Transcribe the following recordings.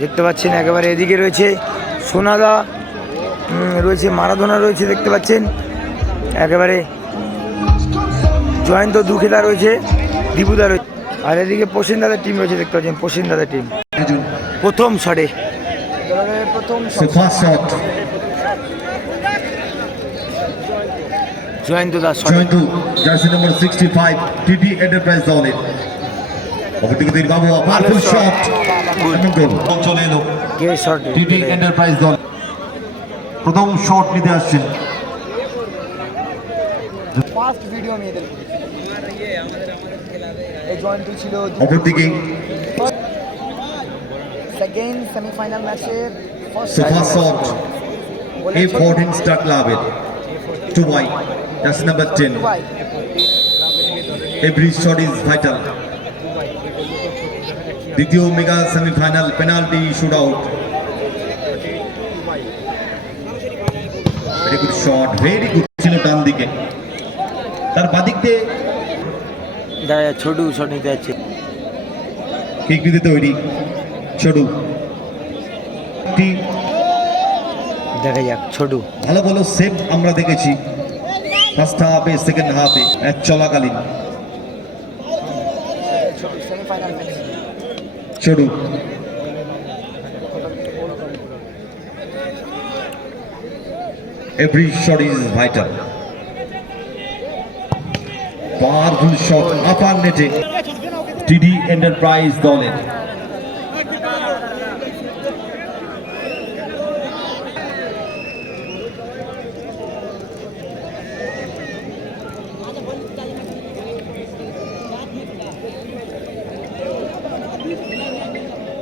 দেখতে পাচ্ছেন একেবারে এদিকে রয়েছে সোনাদা রয়েছে মারাদোনা রয়েছে দেখতে পাচ্ছেন। একেবারে জয়ন্ত দুঃখেদা রয়েছে দীপুদা রয়েছে। আর এদিকে প্রসেন দাদার টিম রয়েছে দেখতে পাচ্ছেন প্রসেন দাদার টিম প্রথম শটে Jayanta Das জয়ন্তু jersey number sixty five TT enterprise দলের অপরদিকে দিন বাবু শট চলে এলো টিটি এন্টারপ্রাইজ দল প্রথম শট নিতে আসছেন ফার্স্ট ভিডিও মেয়েদের এই জয়ন্ত ছিল অপরদিকে সেকেন্ড সেমিফাইনাল ম্যাচের ফার্স্ট শট এ ফোরটিন স্টার ক্লাবের টু Y jersey number ten every shot is vital দ্বিতীয় mega semifinal penalty shoot out very good shot very good ছিল ডান দিকে। তার বাদিক দিয়ে দাঁড়া ছোটু শট নিতে যাচ্ছে। কিক নিতে তৈরি ছোটু। দেখা যাক ছোটু। ভালো ভালো সেভ আমরা দেখেছি। ফার্স্ট হাফে সেকেন্ড হাফে চলাকালীন। Semifinal match Chhotu every shot is vital powerful shot upper নেটে টিডি এন্টারপ্রাইজ দলের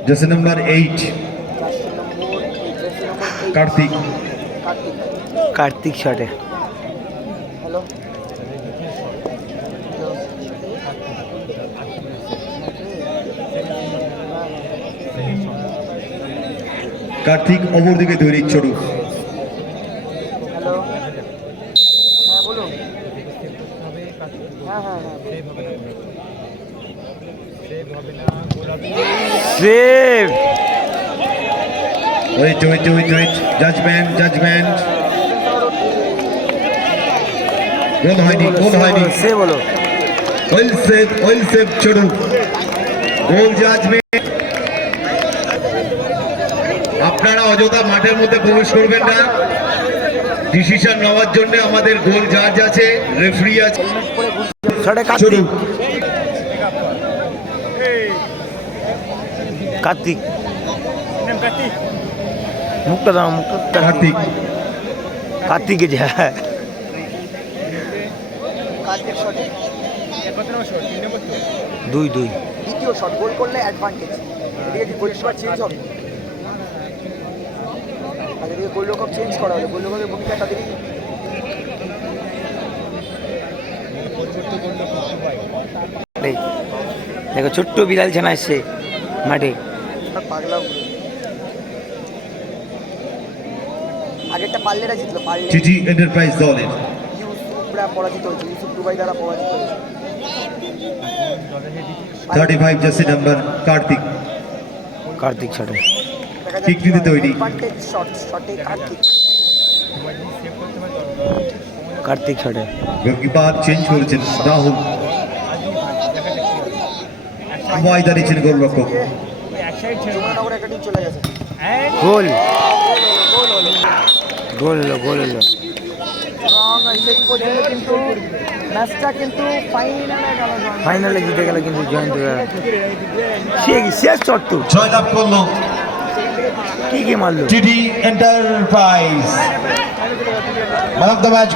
jersey number eight Kartik Kartik শটে হ্যালো কার্তিক অপরদিকে তৈরি ছোটু হ্যাঁ বলুন হ্যাঁ হ্যাঁ save wait wait wait wait judgement judgement goal হয়নি গোল হয়নি সে বলো well save well save Chhotu goal judgement আপনারা অযথা মাঠের মধ্যে প্রবেশ করবেন না। ডিসিশন নেওয়ার জন্য আমাদের গোল জাজ আছে রেফারি আছে শটে ছোটু কার্তিক। কার্তিক। মুখটা দাও মুখটা। কার্তিক। কার্তিকে যা কার্তিক শটে। দুই দুই। দ্বিতীয় শট গোল করলে অ্যাডভান্টেজ এদিকে কি গোলকিপার চেঞ্জ হবে? আর এদিকে গোলরক্ষক চেঞ্জ করা হবে গোলরক্ষকের ভূমিকা তাদেরই দেখো ছোট্ট বিড়াল ছানা এসছে মাঠে। পাগলা আগেরটা পার্লেরা জিতলো পার্লে টিটি এন্টারপ্রাইজ দলের। ইউসুফরা পরাজিত হয়েছে ইউসুফ দুবাই দ্বারা পরাজিত হয়েছে। Thirty five jersey number Kartik Kartik শটে কিক দিতে তৈরি। কার্তিক শটে গোলকিপার চেঞ্জ করেছেন রাহুল ভয় দাঁড়িয়েছেন গোলরক্ষক। যমুনানগর একটা টিম চলে গেছে। গোল। গোল। হলো গোল হলো। কিন্তু ম্যাচটা কিন্তু ফাইনালে গেল ফাইনালে জিতে গেল কিন্তু জয়ন্ত সে শেষ তো? জয়লাভ করল। কি কি মারলো? TD enterprise. Man of the match